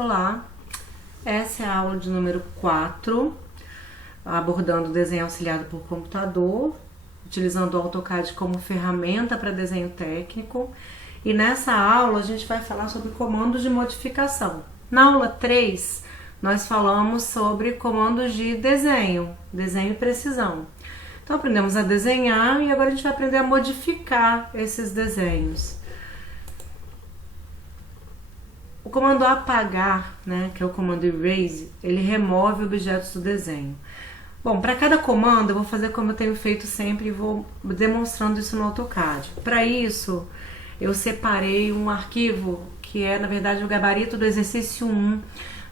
Olá, essa é a aula de número 4, abordando o desenho auxiliado por computador, utilizando o AutoCAD como ferramenta para desenho técnico. E nessa aula a gente vai falar sobre comandos de modificação. Na aula 3, nós falamos sobre comandos de desenho e precisão. Então aprendemos a desenhar e agora a gente vai aprender a modificar esses desenhos. O comando apagar, né, que é o comando erase, ele remove objetos do desenho. Bom, para cada comando eu vou fazer como eu tenho feito sempre e vou demonstrando isso no AutoCAD. Para isso, eu separei um arquivo que é, na verdade, o gabarito do exercício 1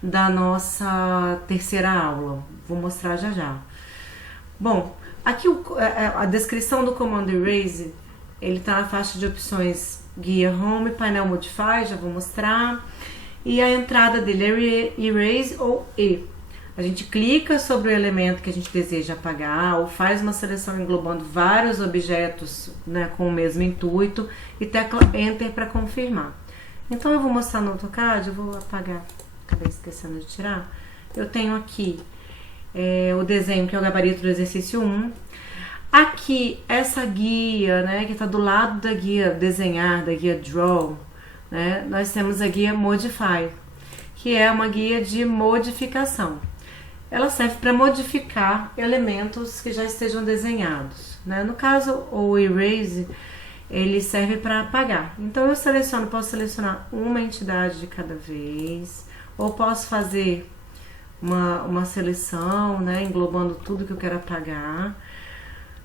da nossa terceira aula. Vou mostrar já já. Bom, aqui a descrição do comando erase, ele está na faixa de opções guia home, painel modify, já vou mostrar. E a entrada dele é erase ou E. A gente clica sobre o elemento que a gente deseja apagar ou faz uma seleção englobando vários objetos, né, com o mesmo intuito e tecla Enter para confirmar. Então eu vou mostrar no AutoCAD, eu vou apagar, acabei esquecendo de tirar. Eu tenho aqui o desenho que é o gabarito do exercício 1. Aqui, essa guia, né, que está do lado da guia desenhar, da guia draw, né, nós temos a guia modify, que é uma guia de modificação. Ela serve para modificar elementos que já estejam desenhados, né? No caso, o erase, ele serve para apagar. Então eu posso selecionar uma entidade de cada vez, ou posso fazer uma seleção, né, englobando tudo que eu quero apagar.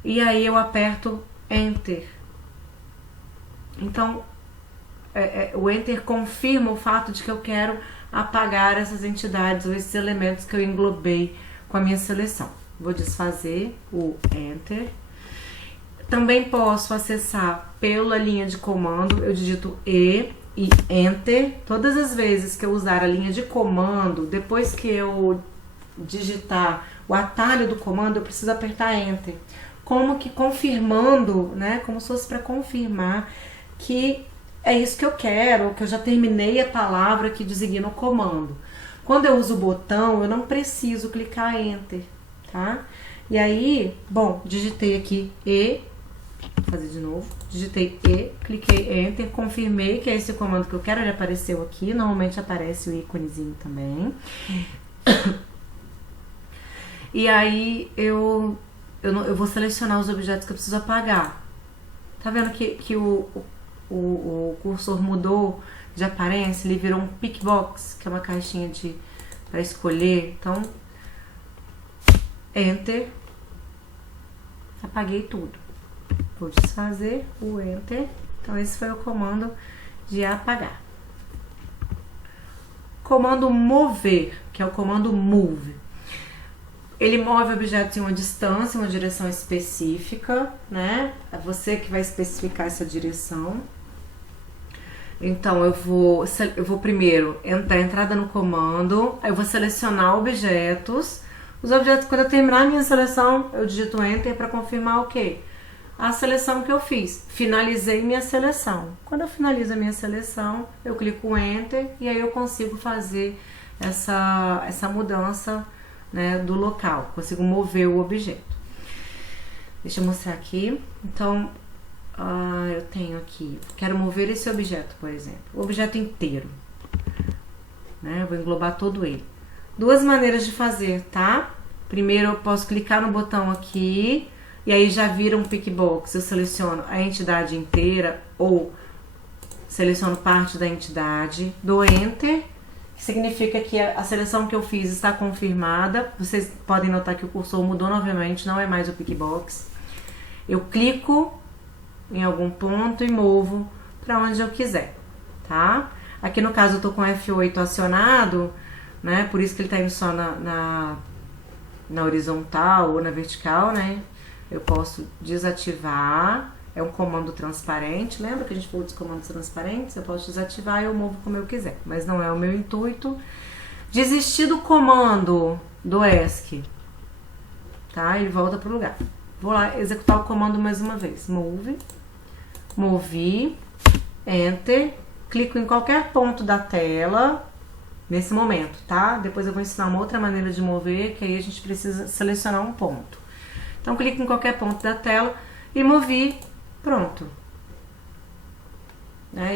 E aí eu aperto Enter. Então, o Enter confirma o fato de que eu quero apagar essas entidades ou esses elementos que eu englobei com a minha seleção. Vou desfazer o Enter. Também posso acessar pela linha de comando, eu digito E e Enter. Todas as vezes que eu usar a linha de comando, depois que eu digitar o atalho do comando, eu preciso apertar Enter. Como que confirmando, né, como se fosse para confirmar que é isso que eu quero, que eu já terminei a palavra que designa o comando. Quando eu uso o botão, eu não preciso clicar Enter, tá? E aí, bom, digitei aqui E, vou fazer de novo, digitei E, cliquei Enter, confirmei que é esse o comando que eu quero, ele apareceu aqui, normalmente aparece o íconezinho também. E aí eu vou selecionar os objetos que eu preciso apagar. Tá vendo que o cursor mudou de aparência? Ele virou um pick box, que é uma caixinha para escolher. Então, Enter. Apaguei tudo. Vou desfazer o Enter. Então, esse foi o comando de apagar. Comando mover, que é o comando move. Ele move objetos em uma distância, uma direção específica, né? É você que vai especificar essa direção. Então, eu vou primeiro dar entrada no comando, aí eu vou selecionar objetos. Os objetos, quando eu terminar a minha seleção, eu digito Enter para confirmar o quê? A seleção que eu fiz. Finalizei minha seleção. Quando eu finalizo a minha seleção, eu clico Enter e aí eu consigo fazer essa mudança, né, do local, consigo mover o objeto. Deixa eu mostrar aqui. Então, eu tenho aqui, quero mover esse objeto, por exemplo, o objeto inteiro, né? Eu vou englobar todo ele. Duas maneiras de fazer, tá? Primeiro, eu posso clicar no botão aqui e aí já vira um pick box. Eu seleciono a entidade inteira ou seleciono parte da entidade, dou Enter. Significa que a seleção que eu fiz está confirmada. Vocês podem notar que o cursor mudou novamente, não é mais o pick box. Eu clico em algum ponto e movo para onde eu quiser, tá? Aqui no caso eu tô com F8 acionado, né? Por isso que ele tá indo só na horizontal ou na vertical, né? Eu posso desativar. É um comando transparente, lembra que a gente falou dos comandos transparentes? Eu posso desativar e eu movo como eu quiser, mas não é o meu intuito. Desistir do comando do ESC, tá? Ele volta pro lugar. Vou lá executar o comando mais uma vez. Movi, Enter, clico em qualquer ponto da tela, nesse momento, tá? Depois eu vou ensinar uma outra maneira de mover, que aí a gente precisa selecionar um ponto. Então, clique em qualquer ponto da tela e movi, pronto.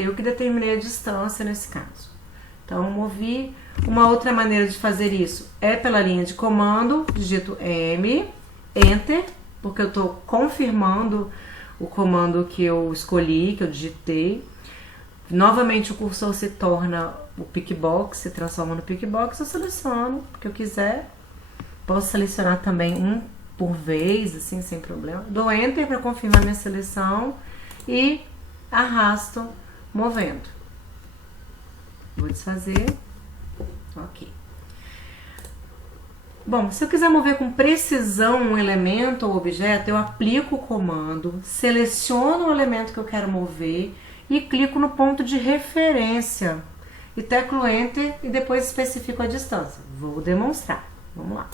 Eu que determinei a distância nesse caso. Então, movi. Uma outra maneira de fazer isso é pela linha de comando, digito M, Enter, porque eu estou confirmando o comando que eu escolhi, que eu digitei. Novamente o cursor se torna o pickbox, se transforma no pickbox, eu seleciono o que eu quiser. Posso selecionar também um por vez, assim, sem problema. Dou Enter para confirmar minha seleção e arrasto movendo. Vou desfazer. Ok. Bom, se eu quiser mover com precisão um elemento ou objeto, eu aplico o comando, seleciono o elemento que eu quero mover e clico no ponto de referência e teclo Enter e depois especifico a distância. Vou demonstrar. Vamos lá.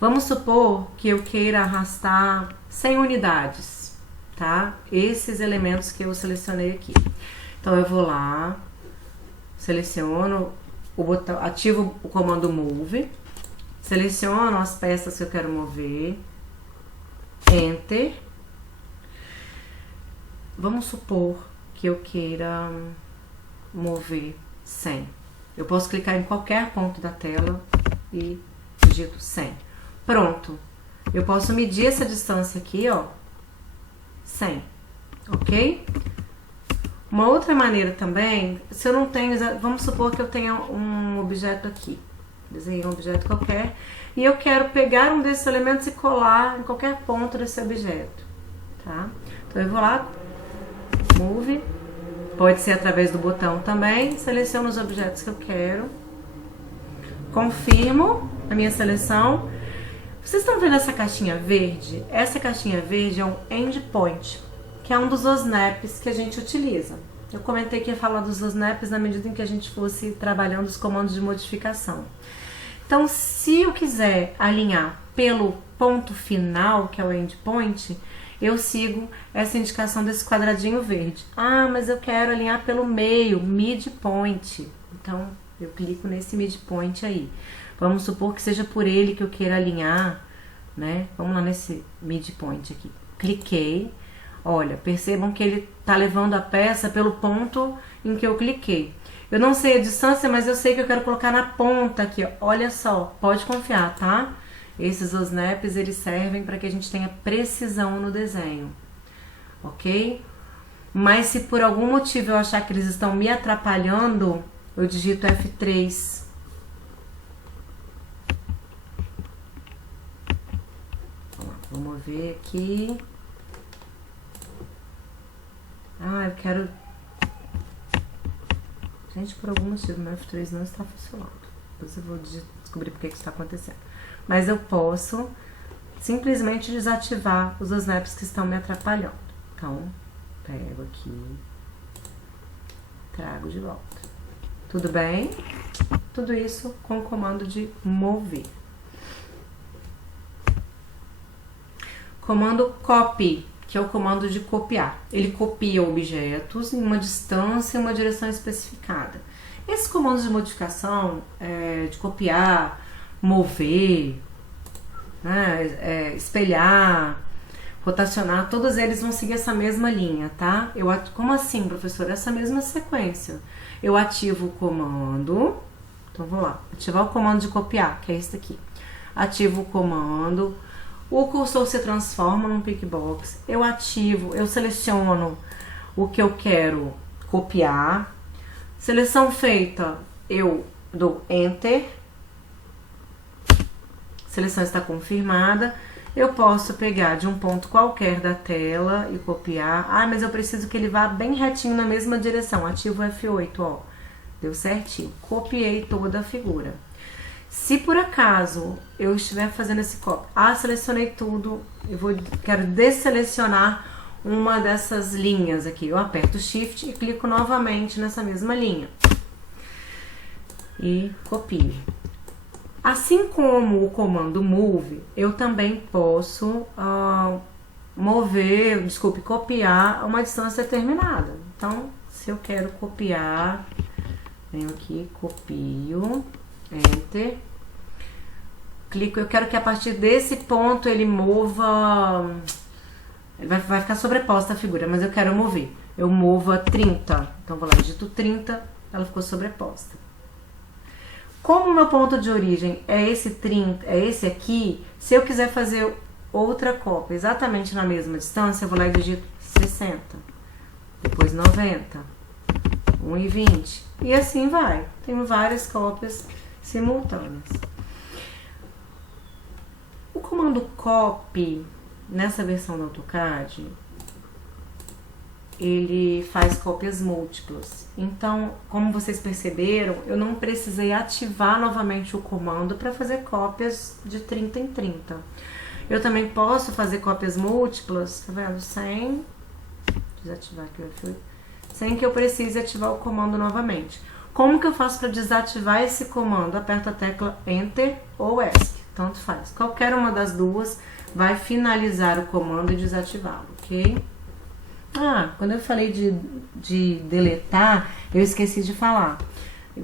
Vamos supor que eu queira arrastar 100 unidades, tá? Esses elementos que eu selecionei aqui. Então eu vou lá, seleciono o botão, ativo o comando Move, seleciono as peças que eu quero mover, Enter. Vamos supor que eu queira mover 100. Eu posso clicar em qualquer ponto da tela e digito 100. Pronto. Eu posso medir essa distância aqui, ó, 100, ok? Uma outra maneira também, se eu não tenho, vamos supor que eu tenha um objeto aqui, desenhei um objeto qualquer, e eu quero pegar um desses elementos e colar em qualquer ponto desse objeto, tá? Então eu vou lá, Move, pode ser através do botão também, seleciono os objetos que eu quero, confirmo a minha seleção. Vocês estão vendo essa caixinha verde? Essa caixinha verde é um endpoint, que é um dos OSNAPs que a gente utiliza. Eu comentei que ia falar dos OSNAPs na medida em que a gente fosse trabalhando os comandos de modificação. Então, se eu quiser alinhar pelo ponto final, que é o endpoint, eu sigo essa indicação desse quadradinho verde. Ah, mas eu quero alinhar pelo meio, midpoint. Então, eu clico nesse midpoint aí. Vamos supor que seja por ele que eu queira alinhar, né? Vamos lá nesse midpoint aqui. Cliquei. Olha, percebam que ele tá levando a peça pelo ponto em que eu cliquei. Eu não sei a distância, mas eu sei que eu quero colocar na ponta aqui, ó. Olha só, pode confiar, tá? Esses OSNAPs, eles servem para que a gente tenha precisão no desenho, ok? Mas se por algum motivo eu achar que eles estão me atrapalhando, eu digito F3. Vou mover aqui. Ah, eu quero... Gente, por algum motivo, meu F3 não está funcionando. Depois eu vou descobrir por que isso está acontecendo. Mas eu posso simplesmente desativar os snaps que estão me atrapalhando. Então, pego aqui, trago de volta. Tudo bem? Tudo isso com o comando de mover. Comando copy, que é o comando de copiar. Ele copia objetos em uma distância e uma direção especificada. Esses comandos de modificação, de copiar, mover, né, espelhar, rotacionar, todos eles vão seguir essa mesma linha, tá? Como assim, professor? Essa mesma sequência. Eu ativo o comando, então vou lá, ativar o comando de copiar, que é esse aqui. Ativo o comando, o cursor se transforma num pickbox, eu seleciono o que eu quero copiar, seleção feita, eu dou Enter, seleção está confirmada, eu posso pegar de um ponto qualquer da tela e copiar. Ah, mas eu preciso que ele vá bem retinho na mesma direção, ativo F8, ó, deu certinho, copiei toda a figura. Se por acaso eu estiver fazendo esse copy, selecionei tudo, quero desselecionar uma dessas linhas aqui, eu aperto Shift e clico novamente nessa mesma linha e copio. Assim como o comando Move, eu também posso copiar uma distância determinada. Então, se eu quero copiar Venho aqui, copio, Enter. Clico, eu quero que a partir desse ponto ele mova... Vai ficar sobreposta a figura, mas eu quero mover. Eu movo a 30. Então, vou lá, digito 30, ela ficou sobreposta. Como o meu ponto de origem é esse 30, é esse aqui, se eu quiser fazer outra cópia exatamente na mesma distância, eu vou lá e digito 60. Depois 90. 1,20. E assim vai. Tenho várias cópias simultâneas. O comando copy, nessa versão do AutoCAD, ele faz cópias múltiplas. Então, como vocês perceberam, eu não precisei ativar novamente o comando para fazer cópias de 30 em 30. Eu também posso fazer cópias múltiplas, tá vendo? Sem desativar aqui o F8, sem que eu precise ativar o comando novamente. Como que eu faço para desativar esse comando? Aperto a tecla Enter ou ESC, tanto faz. Qualquer uma das duas vai finalizar o comando e desativá-lo, ok? Ah, quando eu falei de deletar, eu esqueci de falar.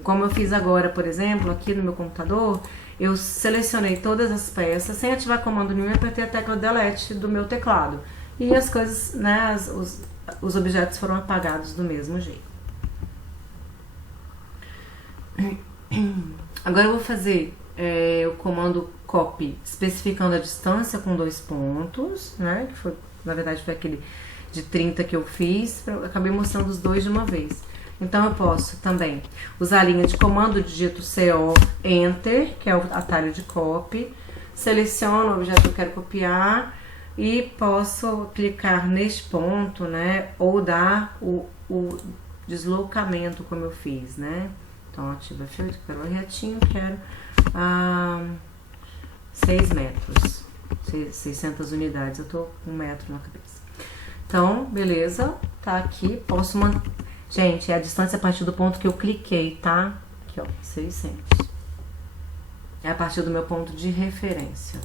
Como eu fiz agora, por exemplo, aqui no meu computador, eu selecionei todas as peças sem ativar comando nenhum e apertei a tecla Delete do meu teclado. E as coisas, né, os objetos foram apagados do mesmo jeito. Agora eu vou fazer o comando copy, especificando a distância com 2 pontos, né, que foi, na verdade foi aquele de 30 que eu fiz, eu acabei mostrando os dois de uma vez. Então eu posso também usar a linha de comando, digito CO, Enter, que é o atalho de copy, seleciono o objeto que eu quero copiar e posso clicar neste ponto, né, ou dar o deslocamento como eu fiz, né. Então ativo F8, quero retinho, quero 6 metros, 600 unidades, eu tô com 1 metro na cabeça. Então, beleza, tá aqui, posso manter. Gente, é a distância a partir do ponto que eu cliquei, tá? Aqui, ó, 600. É a partir do meu ponto de referência.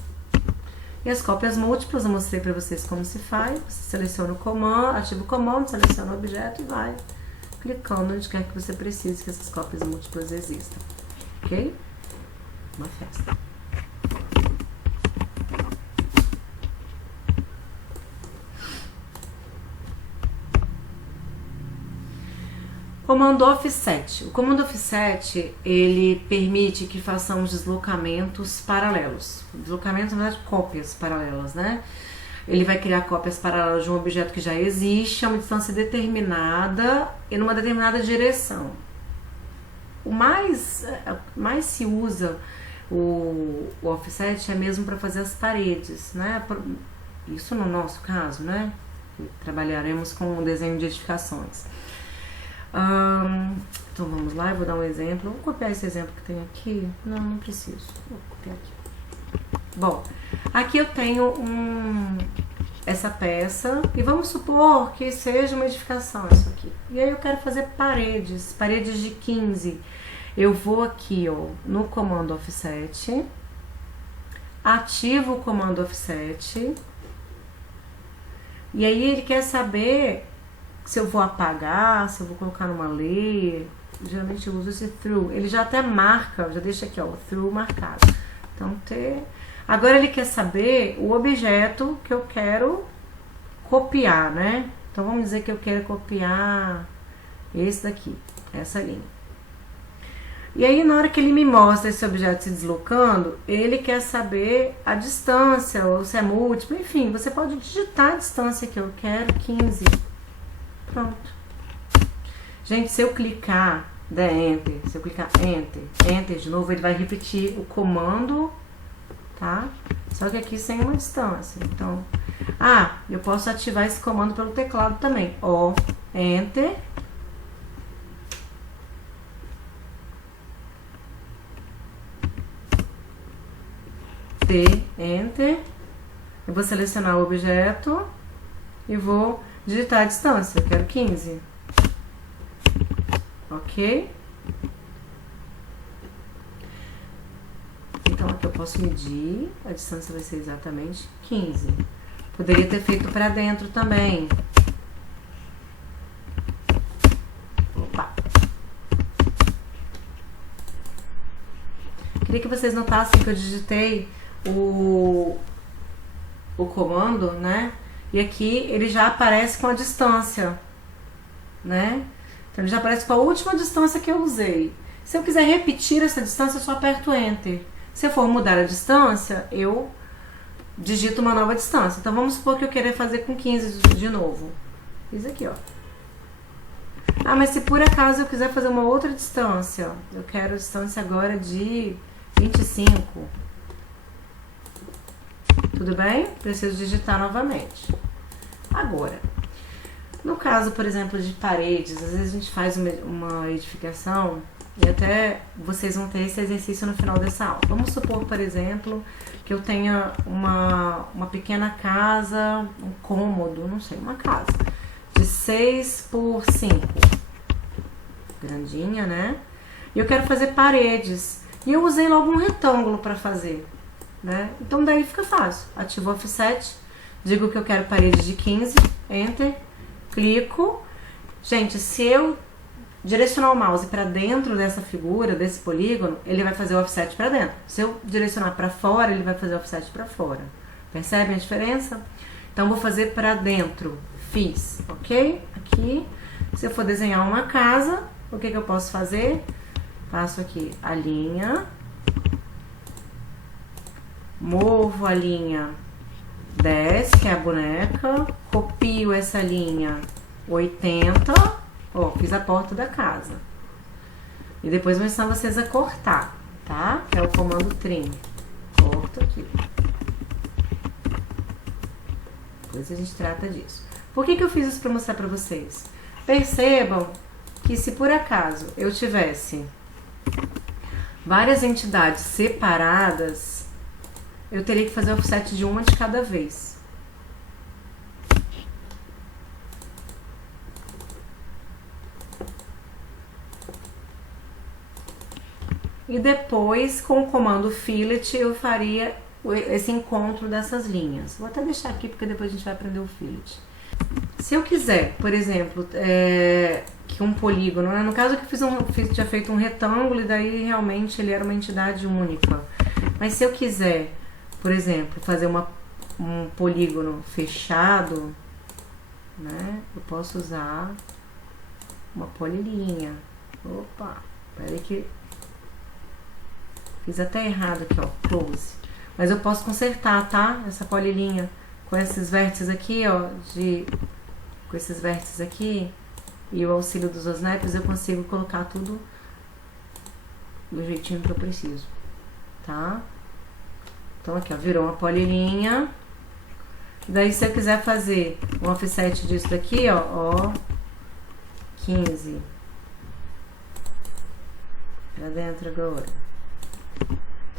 E as cópias múltiplas, eu mostrei pra vocês como se faz. Você seleciona o comando, ativa o comando, seleciona o objeto e vai clicando onde quer que você precise que essas cópias múltiplas existam. Ok? Uma festa. Comando Offset. O comando Offset, ele permite que façamos deslocamentos paralelos. Deslocamentos, na verdade, cópias paralelas, né? Ele vai criar cópias paralelas de um objeto que já existe a uma distância determinada e numa determinada direção. O mais se usa o Offset é mesmo para fazer as paredes, né? Isso no nosso caso, né? Trabalharemos com o desenho de edificações. Então vamos lá, eu vou dar um exemplo. Vou copiar esse exemplo que tem aqui. Não preciso. Vou copiar aqui. Bom, aqui eu tenho essa peça e vamos supor que seja uma edificação isso aqui. E aí eu quero fazer paredes de 15. Eu vou aqui, ó, no comando Offset, ativo o comando Offset e aí ele quer saber se eu vou apagar, se eu vou colocar numa layer. Geralmente eu uso esse through. Ele já até marca, já deixa aqui, ó, o through marcado. Então, agora ele quer saber o objeto que eu quero copiar, né? Então, vamos dizer que eu quero copiar esse daqui, essa linha. E aí, na hora que ele me mostra esse objeto se deslocando, ele quer saber a distância, ou se é múltiplo, enfim, você pode digitar a distância que eu quero, 15. Pronto. Gente, se eu clicar, der Enter, se eu clicar Enter de novo, ele vai repetir o comando, tá? Só que aqui sem uma distância. Então, eu posso ativar esse comando pelo teclado também. Ó, Enter. T, Enter. Eu vou selecionar o objeto e vou digitar a distância, eu quero 15. Ok? Então aqui eu posso medir, a distância vai ser exatamente 15. Poderia ter feito para dentro também. Opa! Queria que vocês notassem que eu digitei o comando, né? E aqui ele já aparece com a distância, né? Então ele já aparece com a última distância que eu usei. Se eu quiser repetir essa distância, eu só aperto Enter. Se eu for mudar a distância, eu digito uma nova distância. Então vamos supor que eu queira fazer com 15 de novo. Fiz aqui, ó. Ah, mas se por acaso eu quiser fazer uma outra distância, eu quero a distância agora de 25. Tudo bem? Preciso digitar novamente. Agora, no caso, por exemplo, de paredes, às vezes a gente faz uma edificação e até vocês vão ter esse exercício no final dessa aula. Vamos supor, por exemplo, que eu tenha uma pequena casa, um cômodo, não sei, uma casa de 6 por 5, grandinha, né? E eu quero fazer paredes. E eu usei logo um retângulo para fazer, né? Então daí fica fácil. Ativo o offset, digo que eu quero parede de 15, Enter, clico. Gente, se eu direcionar o mouse para dentro dessa figura, desse polígono, ele vai fazer o offset para dentro. Se eu direcionar para fora, ele vai fazer o offset para fora. Percebem a diferença? Então vou fazer para dentro. Fiz, ok? Aqui, se eu for desenhar uma casa, o que eu posso fazer? Faço aqui a linha, movo a linha 10, que é a boneca, copio essa linha 80, ó, fiz a porta da casa. E depois vou ensinar vocês a cortar, tá? Que é o comando trim. Corto aqui. Depois a gente trata disso. Por que eu fiz isso para mostrar para vocês? Percebam que se por acaso eu tivesse várias entidades separadas, eu teria que fazer o offset de uma de cada vez. E depois, com o comando fillet, eu faria esse encontro dessas linhas. Vou até deixar aqui, porque depois a gente vai aprender o fillet. Se eu quiser, por exemplo, que um polígono, né? No caso que eu tinha feito um retângulo e daí realmente ele era uma entidade única. Mas se eu quiser, por exemplo, fazer um polígono fechado, né? Eu posso usar uma polilinha. Opa, peraí que fiz até errado aqui, ó, close. Mas eu posso consertar, tá? Essa polilinha com esses vértices aqui, ó, com esses vértices aqui e o auxílio dos snaps, eu consigo colocar tudo do jeitinho que eu preciso, tá? Então aqui, ó, virou uma polilinha. Daí se eu quiser fazer um offset disso daqui, ó, 15 pra dentro agora.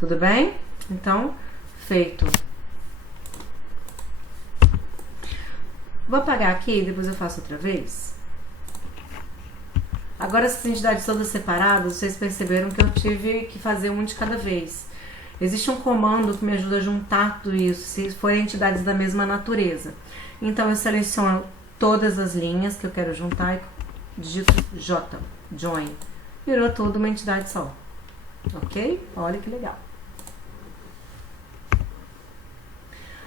Tudo bem? Então, feito. Vou apagar aqui e depois eu faço outra vez. Agora essas entidades todas separadas, vocês perceberam que eu tive que fazer um de cada vez. Existe um comando que me ajuda a juntar tudo isso, se forem entidades da mesma natureza. Então eu seleciono todas as linhas que eu quero juntar e digito J, Join. Virou tudo uma entidade só. Ok? Olha que legal.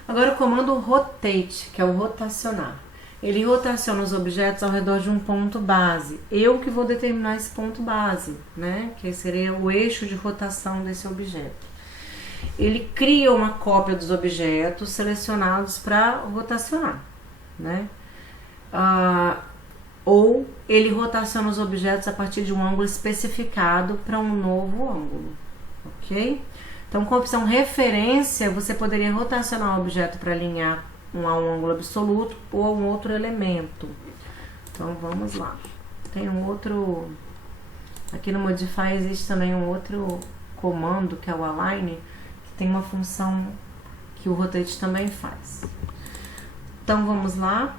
Agora o comando Rotate, que é o rotacionar. Ele rotaciona os objetos ao redor de um ponto base. Eu que vou determinar esse ponto base, né? Que seria o eixo de rotação desse objeto. Ele cria uma cópia dos objetos selecionados para rotacionar, né? Ou ele rotaciona os objetos a partir de um ângulo especificado para um novo ângulo, ok? Então, com a opção referência, você poderia rotacionar o objeto para alinhar a um ângulo absoluto ou a um outro elemento. Então, vamos lá. Tem um outro... Aqui no Modify existe também um outro comando, que é o Align, que tem uma função que o Rotate também faz. Então, vamos lá.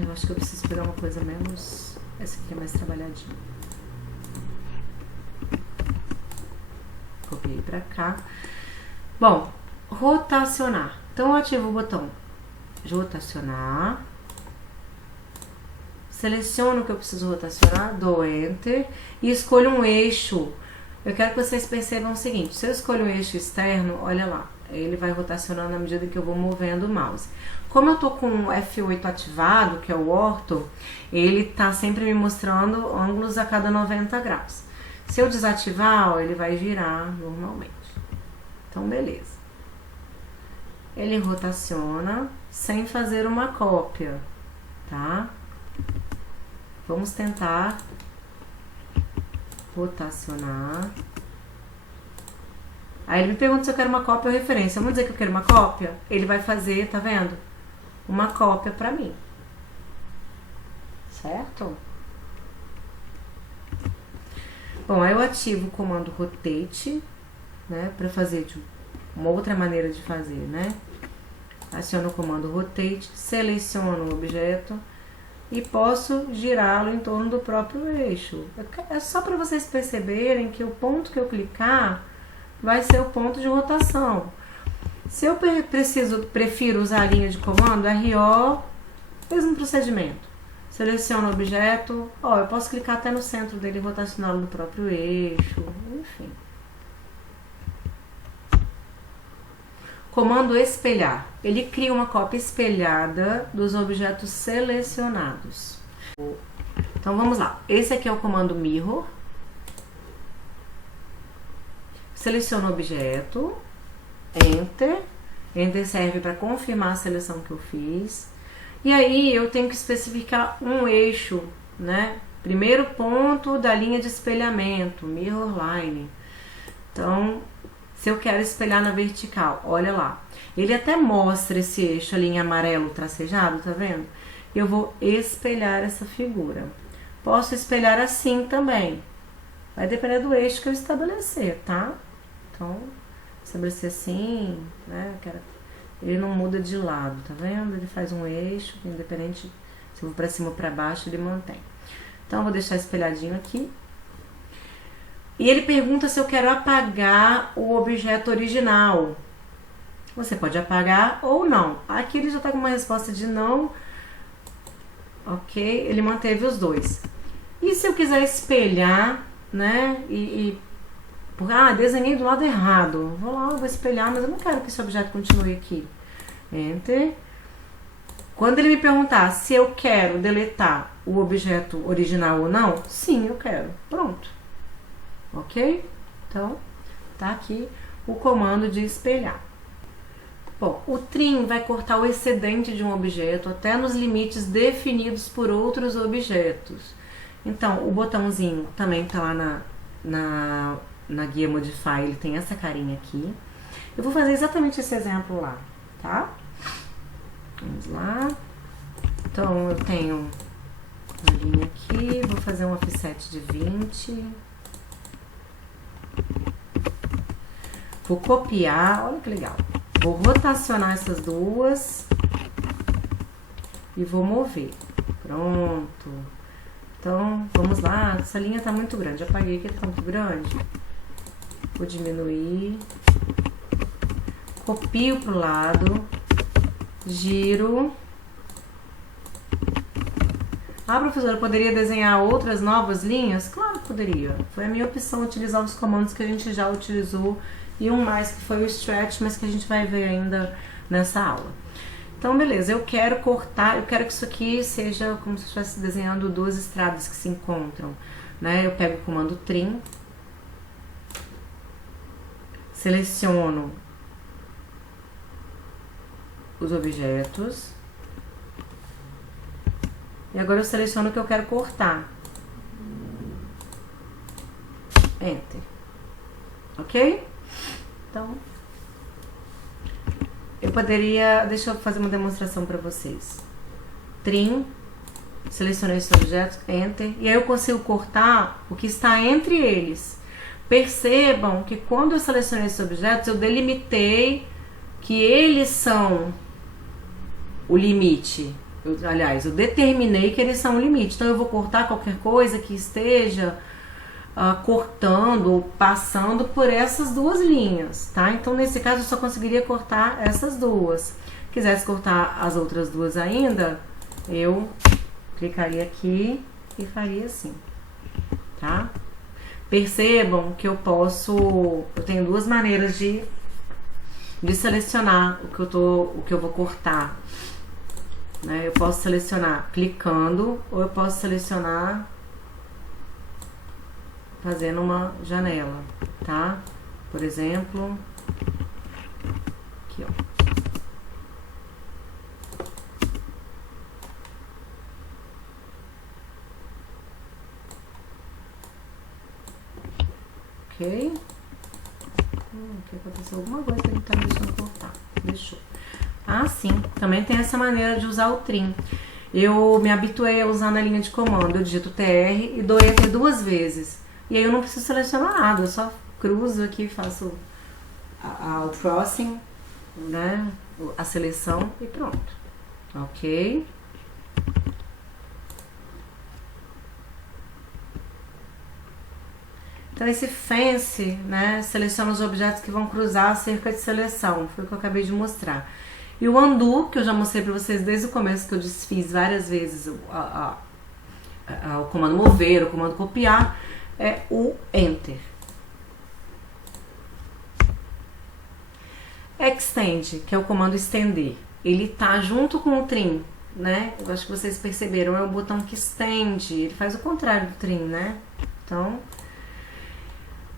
Eu acho que eu preciso pegar uma coisa menos... Essa aqui é mais trabalhadinha. Copiei pra cá. Bom, rotacionar. Então eu ativo o botão de rotacionar. Seleciono o que eu preciso rotacionar, dou Enter e escolho um eixo. Eu quero que vocês percebam o seguinte, se eu escolho um eixo externo, olha lá, ele vai rotacionando à medida que eu vou movendo o mouse. Como eu tô com o F8 ativado, que é o ortho, ele tá sempre me mostrando ângulos a cada 90 graus. Se eu desativar, ó, ele vai girar normalmente. Então, beleza. Ele rotaciona sem fazer uma cópia, tá? Vamos tentar rotacionar. Aí ele me pergunta se eu quero uma cópia ou referência. Vamos dizer que eu quero uma cópia? Ele vai fazer, tá vendo? Uma cópia pra mim. Certo? Bom, aí eu ativo o comando rotate, né? Pra fazer de uma outra maneira de fazer, né? Aciono o comando rotate, seleciono o objeto e posso girá-lo em torno do próprio eixo. É só para vocês perceberem que o ponto que eu clicar vai ser o ponto de rotação. Se eu prefiro usar a linha de comando, RO, mesmo procedimento. Seleciono o objeto, ó, eu posso clicar até no centro dele e rotacioná-lo no próprio eixo, enfim. Comando espelhar. Ele cria uma cópia espelhada dos objetos selecionados. Então vamos lá. Esse aqui é o comando mirror. Seleciono o objeto, Enter. Enter serve para confirmar a seleção que eu fiz. E aí eu tenho que especificar um eixo, né? Primeiro ponto da linha de espelhamento, mirror line. Então, se eu quero espelhar na vertical, olha lá. Ele até mostra esse eixo ali em amarelo tracejado, tá vendo? Eu vou espelhar essa figura. Posso espelhar assim também. Vai depender do eixo que eu estabelecer, tá? Então, estabelecer assim, né? Ele não muda de lado, tá vendo? Ele faz um eixo, independente se eu vou pra cima ou pra baixo, ele mantém. Então, eu vou deixar espelhadinho aqui. E ele pergunta se eu quero apagar o objeto original. Você pode apagar ou não. Aqui ele já está com uma resposta de não. Ok? Ele manteve os dois. E se eu quiser espelhar, né? Desenhei do lado errado. Vou lá, vou espelhar, mas eu não quero que esse objeto continue aqui. Enter. Quando ele me perguntar se eu quero deletar o objeto original ou não, sim, eu quero. Pronto. Ok? Então, tá aqui o comando de espelhar. Bom, o trim vai cortar o excedente de um objeto até nos limites definidos por outros objetos. Então, o botãozinho também tá lá na guia Modify, ele tem essa carinha aqui. Eu vou fazer exatamente esse exemplo lá, tá? Vamos lá. Então, eu tenho uma linha aqui, vou fazer um offset de 20. Vou copiar, olha que legal. Vou rotacionar essas duas e vou mover. Pronto. Então, vamos lá. Essa linha tá muito grande. Apaguei que tá muito grande. Vou diminuir. Copio pro lado. Giro. Ah, professora, eu poderia desenhar outras novas linhas? Claro que poderia. Foi a minha opção utilizar os comandos que a gente já utilizou e um mais que foi o stretch, mas que a gente vai ver ainda nessa aula. Então, beleza, eu quero cortar, eu quero que isso aqui seja como se eu estivesse desenhando duas estradas que se encontram, né? Eu pego o comando trim, seleciono os objetos e agora eu seleciono o que eu quero cortar. Enter. Ok? Então, eu poderia... Deixa eu fazer uma demonstração para vocês. Trim, selecionei esses objetos, Enter, e aí eu consigo cortar o que está entre eles. Percebam que quando eu selecionei esses objetos, eu delimitei que eles são o limite. Aliás, eu determinei que eles são o limite. Então, eu vou cortar qualquer coisa que esteja cortando ou passando por essas duas linhas, tá? Então, nesse caso, eu só conseguiria cortar essas duas. Quisesse cortar as outras duas ainda, eu clicaria aqui e faria assim, tá? Percebam que eu tenho duas maneiras de selecionar o que eu vou cortar, né? Eu posso selecionar clicando ou eu posso selecionar fazendo uma janela, tá? Por exemplo, aqui, ó. Ok. Aqui aconteceu alguma coisa que ele tá me deixando cortar. Deixou. Ah, sim. Também tem essa maneira de usar o trim. Eu me habituei a usar na linha de comando. Eu digito TR e dou Enter 2 vezes. E aí eu não preciso selecionar nada. Eu só cruzo aqui, faço o crossing, né? A seleção e pronto. Ok? Então esse fence, né, seleciona os objetos que vão cruzar a cerca de seleção, foi o que eu acabei de mostrar. E o undo, que eu já mostrei para vocês desde o começo, que eu desfiz várias vezes o comando mover, o comando copiar, é o enter. Extend, que é o comando estender, ele tá junto com o trim, né? Eu acho que vocês perceberam, é o botão que estende, ele faz o contrário do trim, né? Então,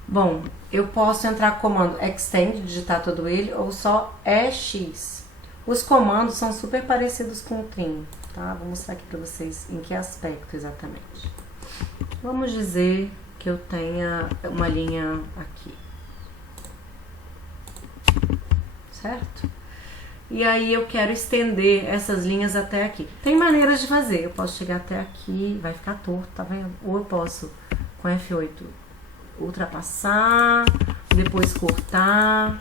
bom, eu posso entrar com o comando extend, digitar todo ele, ou só EX. Os comandos são super parecidos com o trim, tá? Vou mostrar aqui pra vocês em que aspecto exatamente. Vamos dizer que eu tenha uma linha aqui, certo? E aí eu quero estender essas linhas até aqui. Tem maneiras de fazer, eu posso chegar até aqui, vai ficar torto, tá vendo? Ou eu posso, com F8, ultrapassar, depois cortar,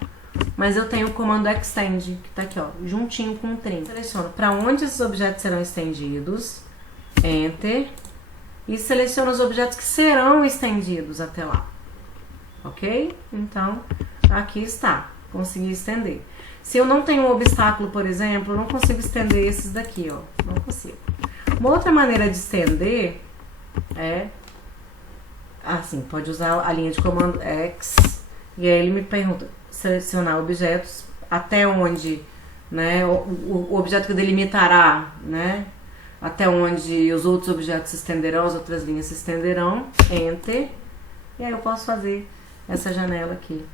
mas eu tenho o comando extend, que tá aqui, ó, juntinho com o trim. Seleciono para onde esses objetos serão estendidos, enter, e seleciono os objetos que serão estendidos até lá, ok? Então, aqui está, consegui estender. Se eu não tenho um obstáculo, por exemplo, eu não consigo estender esses daqui, ó, não consigo. Uma outra maneira de estender é assim, pode usar a linha de comando X, e aí ele me pergunta, selecionar objetos até onde, né, o objeto que delimitará, né, até onde os outros objetos se estenderão, as outras linhas se estenderão, enter, e aí eu posso fazer essa janela aqui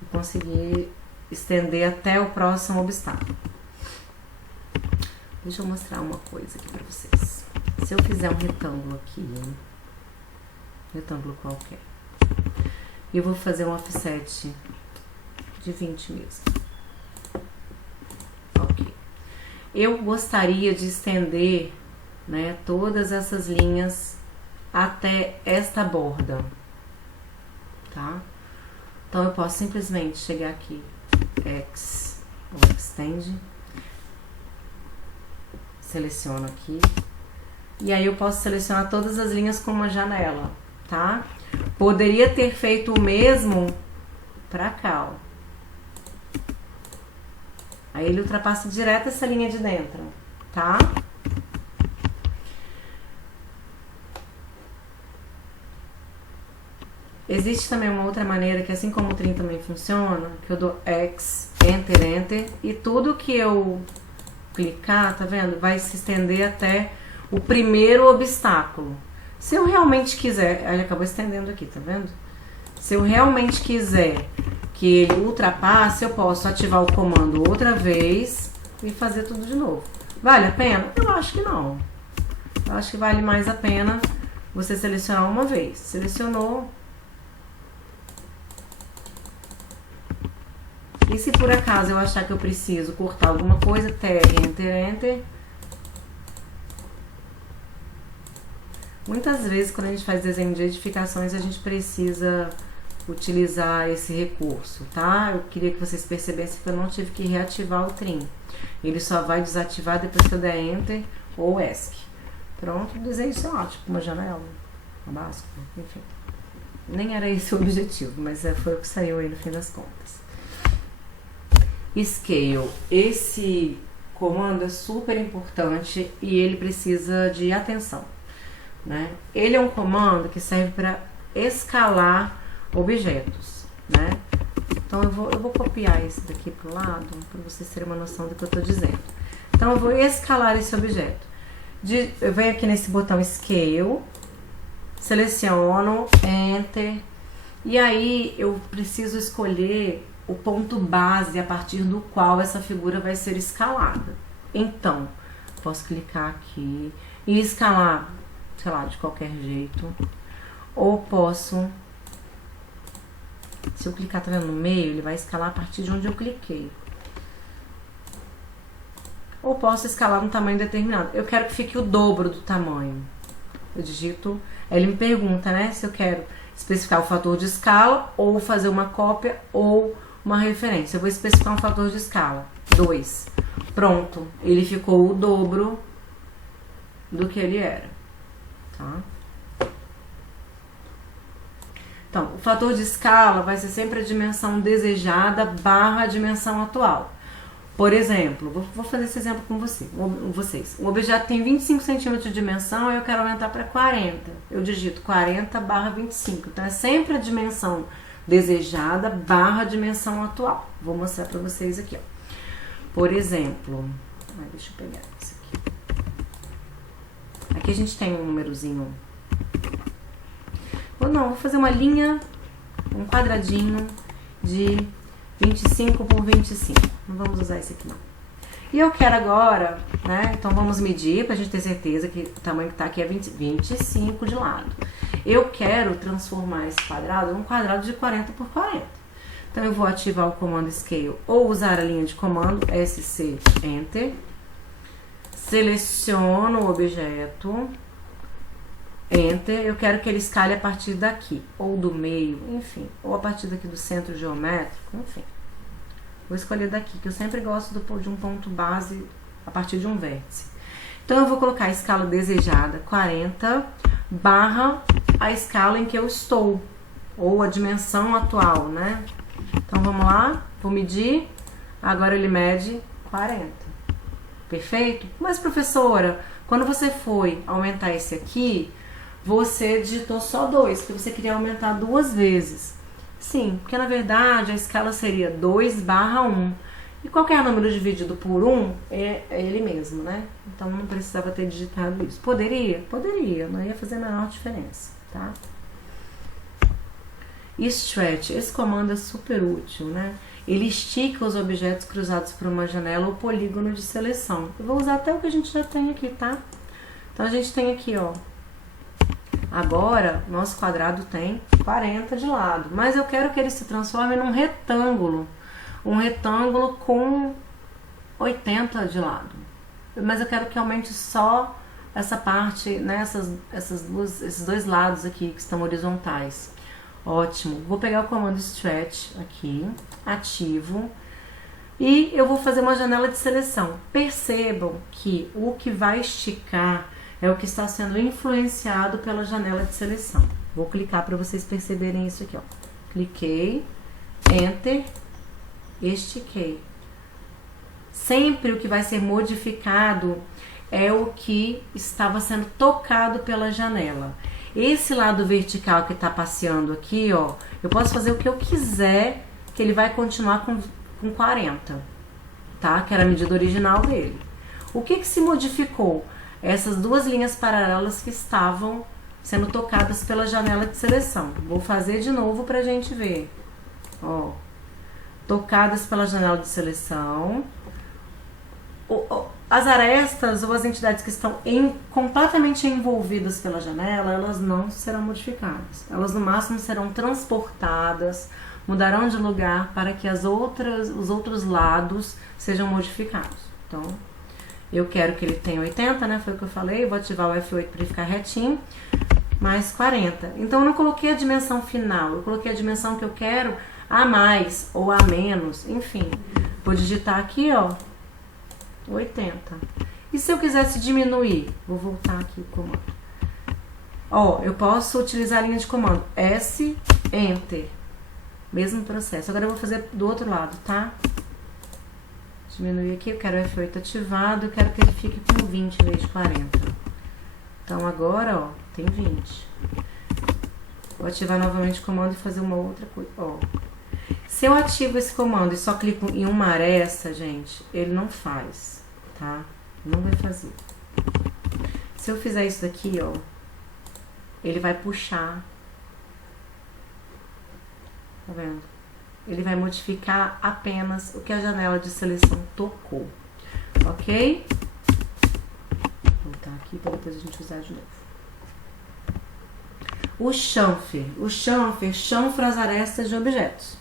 e conseguir estender até o próximo obstáculo. Deixa eu mostrar uma coisa aqui pra vocês. Se eu fizer um retângulo aqui, retângulo qualquer, eu vou fazer um offset de 20 mesmo. Ok. Eu gostaria de estender, né, todas essas linhas até esta borda, tá? Então eu posso simplesmente chegar aqui, X, ou Extend, seleciono aqui, e aí eu posso selecionar todas as linhas com uma janela, tá? Poderia ter feito o mesmo pra cá, ó. Aí ele ultrapassa direto essa linha de dentro, tá? Existe também uma outra maneira que, assim como o trim também funciona, que eu dou X, Enter, Enter, e tudo que eu clicar, tá vendo? Vai se estender até o primeiro obstáculo. Se eu realmente quiser, ele acabou estendendo aqui, tá vendo? Se eu realmente quiser que ele ultrapasse, eu posso ativar o comando outra vez e fazer tudo de novo. Vale a pena? Eu acho que não. Eu acho que vale mais a pena você selecionar uma vez. Selecionou. E se por acaso eu achar que eu preciso cortar alguma coisa, TR, Enter, Enter. Muitas vezes, quando a gente faz desenho de edificações, a gente precisa utilizar esse recurso, tá? Eu queria que vocês percebessem que eu não tive que reativar o trim. Ele só vai desativar depois que eu der Enter ou ESC. Pronto, o desenho é ótimo, uma janela, uma báscula, enfim. Nem era esse o objetivo, mas foi o que saiu aí no fim das contas. Scale, esse comando é super importante e ele precisa de atenção, né? Ele é um comando que serve para escalar objetos, né? Então eu vou copiar esse daqui pro lado, para vocês terem uma noção do que eu tô dizendo. Então eu vou escalar esse objeto. Eu venho aqui nesse botão Scale, seleciono, Enter, e aí eu preciso escolher o ponto base a partir do qual essa figura vai ser escalada. Então, posso clicar aqui e escalar, sei lá, de qualquer jeito. Ou posso, se eu clicar, tá vendo, no meio, ele vai escalar a partir de onde eu cliquei. Ou posso escalar no tamanho determinado. Eu quero que fique o dobro do tamanho. Eu digito, aí ele me pergunta, né, se eu quero especificar o fator de escala, ou fazer uma cópia, ou uma referência. Eu vou especificar um fator de escala, 2. Pronto, ele ficou o dobro do que ele era, tá? Então, o fator de escala vai ser sempre a dimensão desejada barra a dimensão atual. Por exemplo, vou fazer esse exemplo com vocês. O objeto tem 25 centímetros de dimensão e eu quero aumentar para 40. Eu digito 40 barra 25. Então, é sempre a dimensão desejada barra a dimensão atual. Vou mostrar para vocês aqui, ó. Por exemplo, deixa eu pegar isso aqui. Aqui a gente tem um númerozinho. Ou não, vou fazer uma linha, um quadradinho de 25 por 25. Não vamos usar esse aqui, não. E eu quero agora, né? Então vamos medir pra gente ter certeza que o tamanho que tá aqui é 25 de lado. Eu quero transformar esse quadrado num quadrado de 40 por 40. Então eu vou ativar o comando Scale ou usar a linha de comando SC Enter. Seleciono o objeto. Enter. Eu quero que ele escale a partir daqui, ou do meio, enfim, ou a partir daqui do centro geométrico, enfim. Vou escolher daqui, que eu sempre gosto de um ponto base a partir de um vértice. Então eu vou colocar a escala desejada, 40, barra a escala em que eu estou, ou a dimensão atual, né? Então vamos lá, vou medir, agora ele mede 40. Perfeito? Mas professora, quando você foi aumentar esse aqui, você digitou só 2, porque você queria aumentar 2 vezes. Sim, porque na verdade a escala seria 2 barra 1. E qualquer número dividido por 1 é ele mesmo, né? Então não precisava ter digitado isso. Poderia? Poderia, não ia fazer a menor diferença, tá? Stretch, esse comando é super útil, né? Ele estica os objetos cruzados por uma janela ou polígono de seleção. Eu vou usar até o que a gente já tem aqui, tá? Então a gente tem aqui, ó. Agora, nosso quadrado tem 40 de lado, mas eu quero que ele se transforme num retângulo. Um retângulo com 80 de lado. Mas eu quero que aumente só essa parte, né, esses dois lados aqui que estão horizontais. Ótimo. Vou pegar o comando Stretch aqui, ativo, e eu vou fazer uma janela de seleção. Percebam que o que vai esticar é o que está sendo influenciado pela janela de seleção. Vou clicar para vocês perceberem isso aqui, ó. Cliquei, Enter, estiquei. Sempre o que vai ser modificado é o que estava sendo tocado pela janela. Esse lado vertical que está passeando aqui, ó, eu posso fazer o que eu quiser, que ele vai continuar com 40, tá? Que era a medida original dele. O que se modificou? Essas duas linhas paralelas que estavam sendo tocadas pela janela de seleção. Vou fazer de novo pra gente ver. Ó, tocadas pela janela de seleção. As arestas ou as entidades que estão completamente envolvidas pela janela, elas não serão modificadas. Elas no máximo serão transportadas, mudarão de lugar para que os outros lados sejam modificados. Então, eu quero que ele tenha 80, né? Foi o que eu falei. Vou ativar o F8 para ele ficar retinho. Mais 40. Então, eu não coloquei a dimensão final. Eu coloquei a dimensão que eu quero a mais ou a menos. Enfim, vou digitar aqui, ó, 80. E se eu quisesse diminuir? Vou voltar aqui o comando. Ó, eu posso utilizar a linha de comando. S, Enter. Mesmo processo. Agora eu vou fazer do outro lado, tá? Diminuir aqui, eu quero o F8 ativado, eu quero que ele fique com 20 em vez de 40. Então agora, ó, tem 20. Vou ativar novamente o comando e fazer uma outra coisa. Ó. Se eu ativo esse comando e só clico em uma aresta, gente, ele não faz, tá? Não vai fazer. Se eu fizer isso daqui, ó, ele vai puxar. Tá vendo? Ele vai modificar apenas o que a janela de seleção tocou. Ok? Vou botar aqui para depois a gente usar de novo. O chanfer. O chanfer chanfra as arestas de objetos,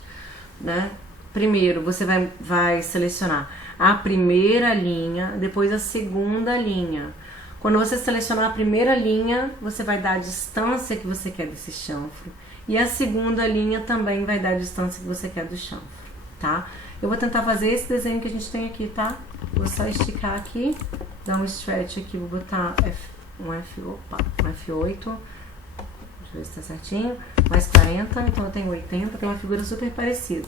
né? Primeiro, você vai selecionar a primeira linha, depois a segunda linha. Quando você selecionar a primeira linha, você vai dar a distância que você quer desse chanfro. E a segunda linha também vai dar a distância que você quer do chanfro, tá? Eu vou tentar fazer esse desenho que a gente tem aqui, tá? Vou só esticar aqui, dar um stretch aqui, vou botar um F8, deixa eu ver se tá certinho, mais 40, então eu tenho 80, tem uma figura super parecida.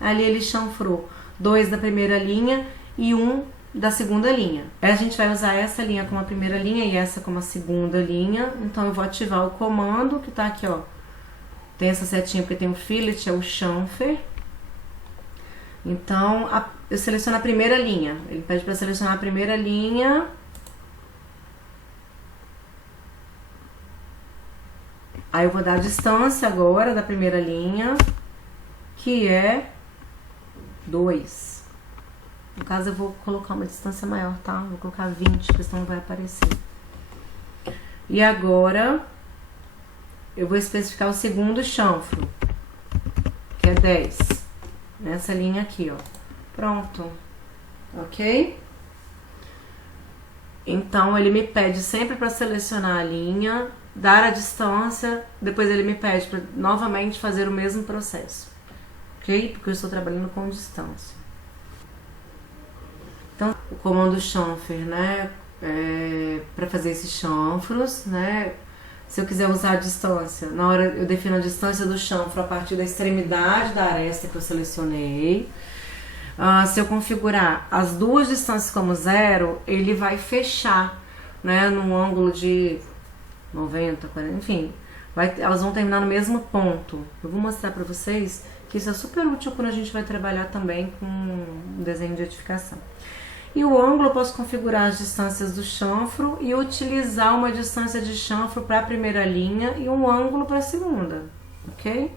Ali ele chanfrou 2 da primeira linha e 1 da segunda linha. Aí a gente vai usar essa linha como a primeira linha e essa como a segunda linha, então eu vou ativar o comando que tá aqui, ó. Tem essa setinha porque tem o fillet, é o chanfer. Então, eu seleciono a primeira linha. Ele pede para selecionar a primeira linha. Aí eu vou dar a distância agora da primeira linha, que é 2. No caso, eu vou colocar uma distância maior, tá? Vou colocar 20, porque senão não vai aparecer. E agora, eu vou especificar o segundo chanfro, que é 10. Nessa linha aqui, ó. Pronto. Ok? Então, ele me pede sempre para selecionar a linha, dar a distância, depois ele me pede para novamente fazer o mesmo processo. Ok? Porque eu estou trabalhando com distância. Então, o comando chanfer, né? Para fazer esses chanfros, né? Se eu quiser usar a distância, na hora eu defino a distância do chanfro a partir da extremidade da aresta que eu selecionei. Se eu configurar as duas distâncias como 0, ele vai fechar, né, num ângulo de 90, 40, enfim. Elas vão terminar no mesmo ponto. Eu vou mostrar para vocês que isso é super útil quando a gente vai trabalhar também com desenho de edificação. E o ângulo eu posso configurar as distâncias do chanfro e utilizar uma distância de chanfro para a primeira linha e um ângulo para a segunda, ok?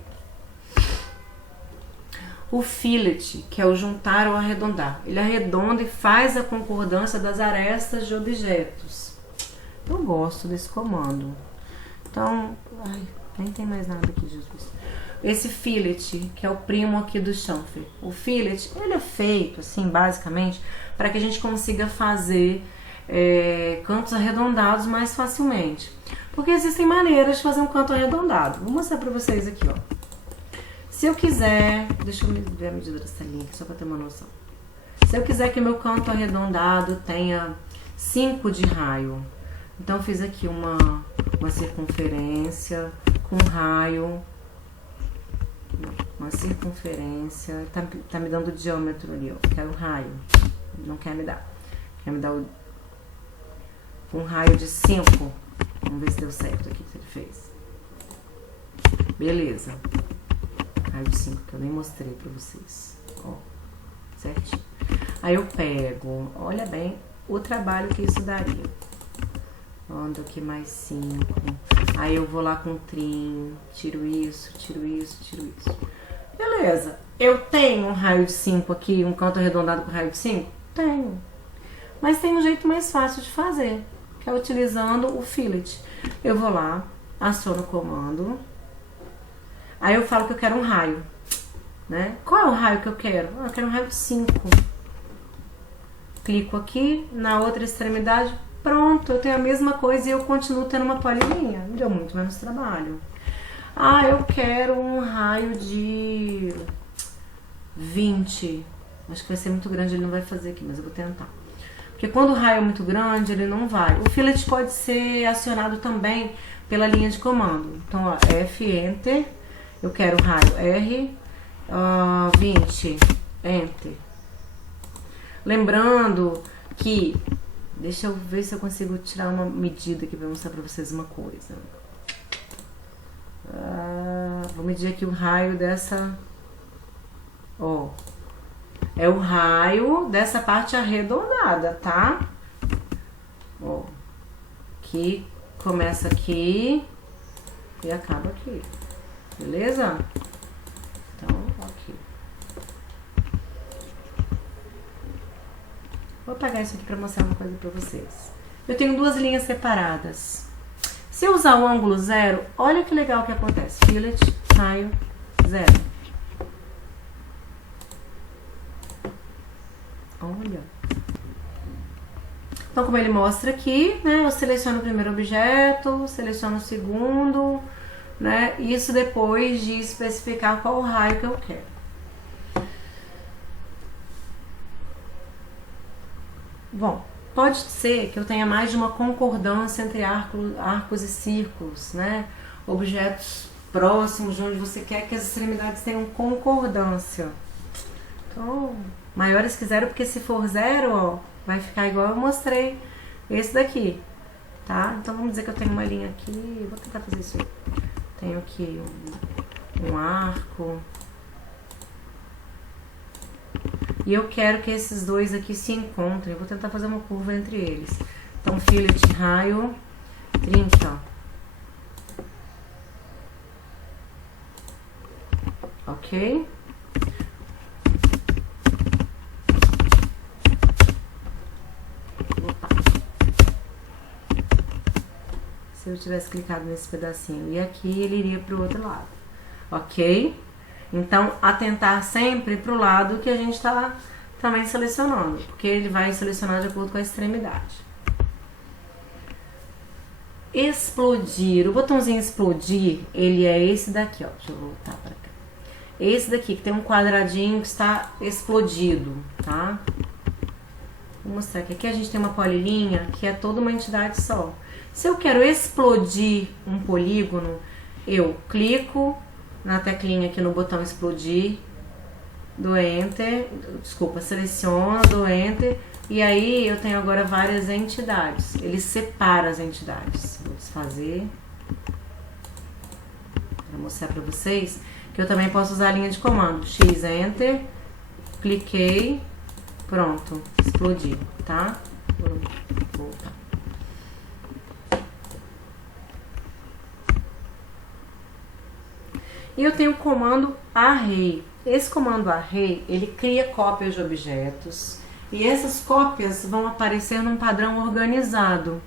O fillet, que é o juntar ou arredondar. Ele arredonda e faz a concordância das arestas de objetos. Eu gosto desse comando. Então, nem tem mais nada aqui, Jesus. Esse fillet, que é o primo aqui do chanfer. O fillet, ele é feito, assim, basicamente, para que a gente consiga fazer cantos arredondados mais facilmente. Porque existem maneiras de fazer um canto arredondado. Vou mostrar para vocês aqui, ó. Se eu quiser, deixa eu ver a medida dessa linha aqui, só para ter uma noção. Se eu quiser que o meu canto arredondado tenha 5 de raio, então eu fiz aqui uma circunferência com raio, uma circunferência, tá me dando o diâmetro ali, ó, quero raio, não quer me dar, quer me dar um raio de 5, vamos ver se deu certo aqui, que ele fez. Beleza. Raio de 5, que eu nem mostrei pra vocês. Ó, certinho. Aí eu pego, olha bem o trabalho que isso daria. Ando aqui mais 5. Aí eu vou lá com o trim, tiro isso, tiro isso, tiro isso. Beleza. Eu tenho um raio de 5 aqui, um canto arredondado com raio de 5? Tenho. Mas tem um jeito mais fácil de fazer, que é utilizando o fillet. Eu vou lá, aciono o comando. Aí eu falo que eu quero um raio, né? Qual é o raio que eu quero? Eu quero um raio de 5. Clico aqui, na outra extremidade, pronto, eu tenho a mesma coisa e eu continuo tendo uma polilinha. Me deu muito menos trabalho. Eu quero um raio de 20. Acho que vai ser muito grande, ele não vai fazer aqui, mas eu vou tentar. Porque quando o raio é muito grande, ele não vai. O fillet pode ser acionado também pela linha de comando. Então, ó, F, Enter. Eu quero raio R, 20, Enter. Lembrando que, deixa eu ver se eu consigo tirar uma medida aqui para mostrar para vocês uma coisa. Vou medir aqui o raio dessa... Ó, é o raio dessa parte arredondada, tá? Ó, que começa aqui e acaba aqui, beleza? Então, aqui. Vou apagar isso aqui pra mostrar uma coisa pra vocês. Eu tenho duas linhas separadas. Se eu usar o ângulo 0, olha que legal que acontece. Fillet, raio, 0. Olha. Então, como ele mostra aqui, né, eu seleciono o primeiro objeto, seleciono o segundo, né, isso depois de especificar qual raio que eu quero. Bom, pode ser que eu tenha mais de uma concordância entre arcos e círculos, né, objetos próximos de onde você quer que as extremidades tenham concordância. Então, maiores que 0, porque se for 0, ó, vai ficar igual eu mostrei esse daqui, tá? Então vamos dizer que eu tenho uma linha aqui, vou tentar fazer isso aí. Tenho aqui um arco. E eu quero que esses dois aqui se encontrem. Eu vou tentar fazer uma curva entre eles. Então, fillet, raio, 30. Ok? Se eu tivesse clicado nesse pedacinho e aqui, ele iria para o outro lado, ok? Então, atentar sempre para o lado que a gente está também selecionando, porque ele vai selecionar de acordo com a extremidade. Explodir, o botãozinho explodir, ele é esse daqui, ó, deixa eu voltar para cá. Esse daqui, que tem um quadradinho que está explodido, tá? Vou mostrar que aqui a gente tem uma polilinha que é toda uma entidade só. Se eu quero explodir um polígono, eu clico na teclinha aqui no botão explodir, dou Enter, desculpa, seleciono, dou Enter, e aí eu tenho agora várias entidades. Ele separa as entidades. Vou desfazer, para mostrar para vocês que eu também posso usar a linha de comando. X, Enter, cliquei, pronto, explodiu, tá? Vou voltar. E eu tenho o comando array. Esse comando array, ele cria cópias de objetos. E essas cópias vão aparecer num padrão organizado.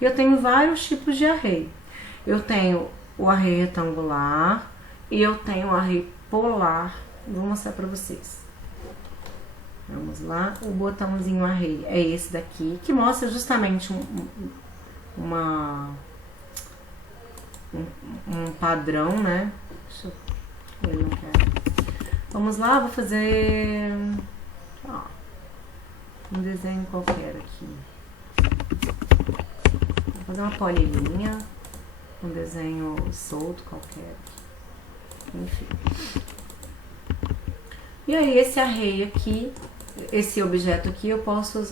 E eu tenho vários tipos de array. Eu tenho o array retangular e eu tenho o array polar. Vou mostrar para vocês. Vamos lá. O botãozinho array é esse daqui, que mostra justamente um padrão, né? Deixa eu... Ele não quer. Vamos lá, vou fazer um desenho qualquer aqui. Vou fazer uma polilinha, um desenho solto qualquer. Enfim. E aí esse array aqui, esse objeto aqui, eu posso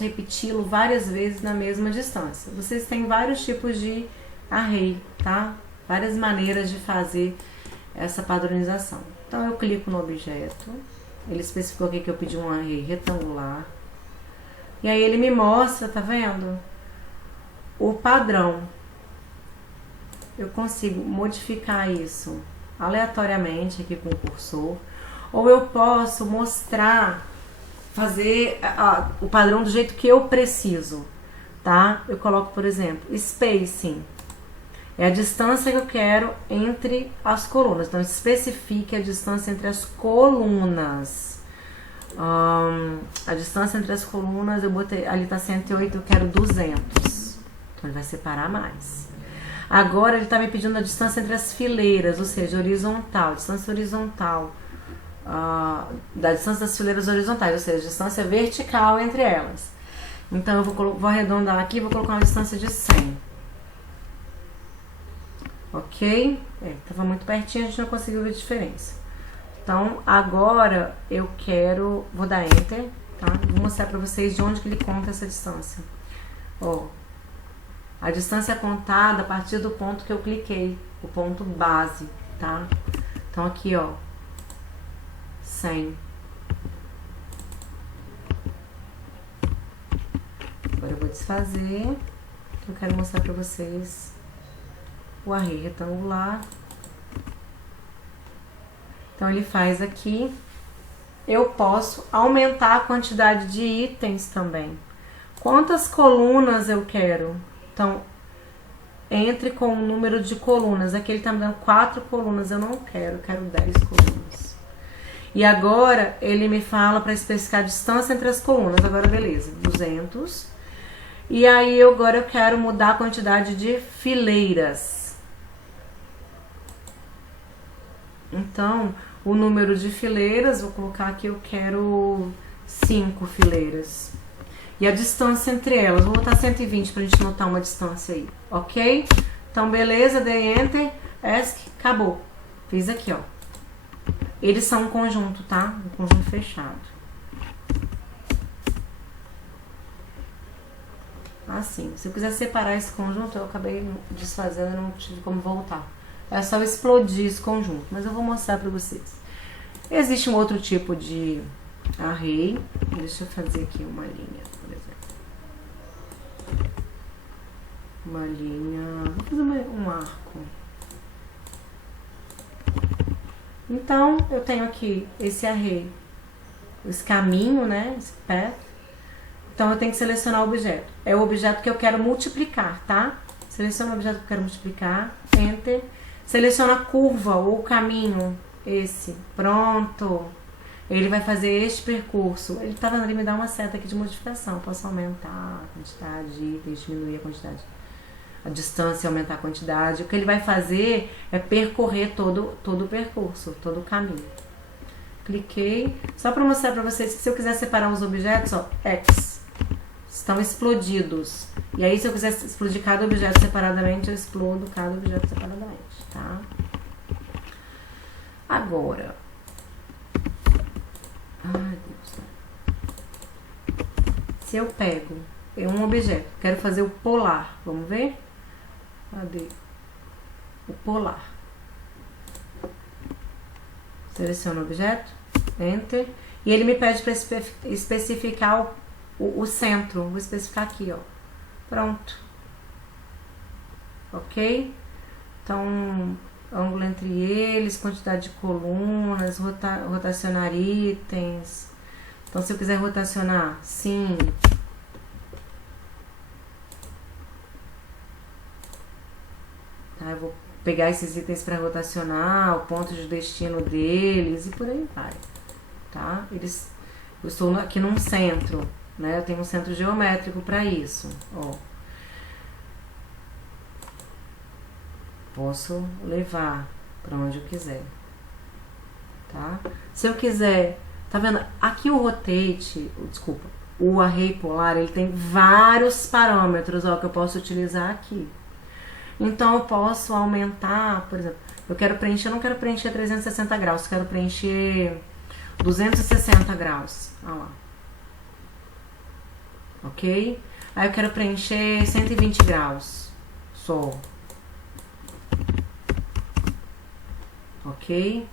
repeti-lo várias vezes na mesma distância. Vocês têm vários tipos de array, tá? Várias maneiras de fazer essa padronização. Então eu clico no objeto, ele especificou aqui que eu pedi um array retangular, e aí ele me mostra, tá vendo? O padrão. Eu consigo modificar isso aleatoriamente aqui com o cursor, ou eu posso mostrar, fazer o padrão do jeito que eu preciso, tá? Eu coloco, por exemplo, spacing. É a distância que eu quero entre as colunas. Então, especifique a distância entre as colunas. A distância entre as colunas, eu botei, ali tá 108, eu quero 200. Então, ele vai separar mais. Agora, ele tá me pedindo a distância entre as fileiras, ou seja, horizontal. Distância horizontal. Da distância das fileiras horizontais, ou seja, distância vertical entre elas. Então, eu vou arredondar aqui e vou colocar uma distância de 100. Ok? Tava muito pertinho, a gente não conseguiu ver a diferença. Então, agora eu quero... Vou dar Enter, tá? Vou mostrar pra vocês de onde que ele conta essa distância. Ó, a distância é contada a partir do ponto que eu cliquei. o ponto base, tá? Então aqui, ó, 100. Agora eu vou desfazer, que eu quero mostrar pra vocês o array retangular. Então ele faz aqui. Eu posso aumentar a quantidade de itens também. Quantas colunas eu quero? Então, entre com o número de colunas. Aqui ele tá me dando 4 colunas, eu não quero, eu quero 10 colunas. E agora ele me fala para especificar a distância entre as colunas. Agora beleza, 200. E aí agora eu quero mudar a quantidade de fileiras. Então, o número de fileiras, vou colocar aqui, eu quero 5 fileiras. E a distância entre elas, vou botar 120 pra gente notar uma distância aí, ok? Então, beleza, dei Enter, ESC, acabou. Fiz aqui, ó. Eles são um conjunto, tá? Um conjunto fechado. Assim, se eu quiser separar esse conjunto, eu acabei desfazendo, não tive como voltar. É só explodir esse conjunto, mas eu vou mostrar pra vocês. Existe um outro tipo de array. Deixa eu fazer aqui uma linha, por exemplo. Uma linha... Vou fazer um arco. Então, eu tenho aqui esse array. Esse caminho, né? Esse path. Então, eu tenho que selecionar o objeto. É o objeto que eu quero multiplicar, tá? Seleciona o objeto que eu quero multiplicar. Enter. Seleciona a curva ou o caminho. Esse. Pronto. Ele vai fazer este percurso. Ele tá vendo ali, me dá uma seta aqui de modificação. Eu posso aumentar a quantidade de itens, diminuir a quantidade. A distância, aumentar a quantidade. O que ele vai fazer é percorrer todo o percurso, todo o caminho. Cliquei. Só para mostrar para vocês que se eu quiser separar os objetos, ó, X. Estão explodidos. E aí, se eu quiser explodir cada objeto separadamente, eu explodo cada objeto separadamente, tá? Agora. Ai, Deus. Se eu pego um objeto, quero fazer o polar, vamos ver? Cadê? O polar. Seleciono o objeto, Enter. E ele me pede para especificar o centro. Vou especificar aqui, ó. Pronto. Ok? Então, ângulo entre eles, quantidade de colunas, rotacionar itens. Então, se eu quiser rotacionar, sim. Tá, eu vou pegar esses itens para rotacionar, o ponto de destino deles e por aí vai. Tá? Eu estou aqui num centro, né? Eu tenho um centro geométrico para isso, ó. Posso levar para onde eu quiser, tá? Se eu quiser, tá vendo? Aqui o rotate, desculpa, o array polar, ele tem vários parâmetros, ó, que eu posso utilizar aqui. Então eu posso aumentar, por exemplo, eu não quero preencher 360 graus, eu quero preencher 260 graus, ó lá. Ok? Aí eu quero preencher 120 graus, só. Ok?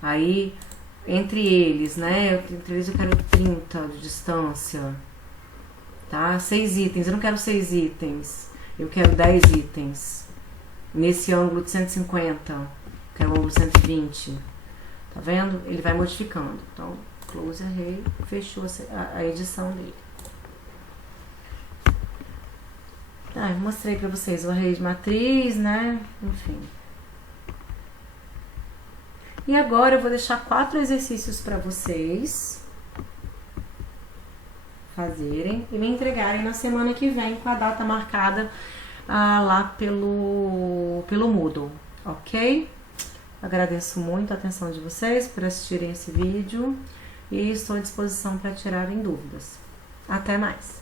Aí, entre eles, né? Entre eles eu quero 30 de distância. Tá? 6 itens. Eu não quero 6 itens. Eu quero 10 itens. Nesse ângulo de 150. Eu quero o ângulo 120. Tá vendo? Ele vai modificando. Então, close array. Fechou a edição dele. Eu mostrei pra vocês o array de matriz, né? Enfim. E agora eu vou deixar 4 exercícios para vocês fazerem e me entregarem na semana que vem com a data marcada lá pelo Moodle, ok? Agradeço muito a atenção de vocês por assistirem esse vídeo e estou à disposição para tirarem dúvidas. Até mais!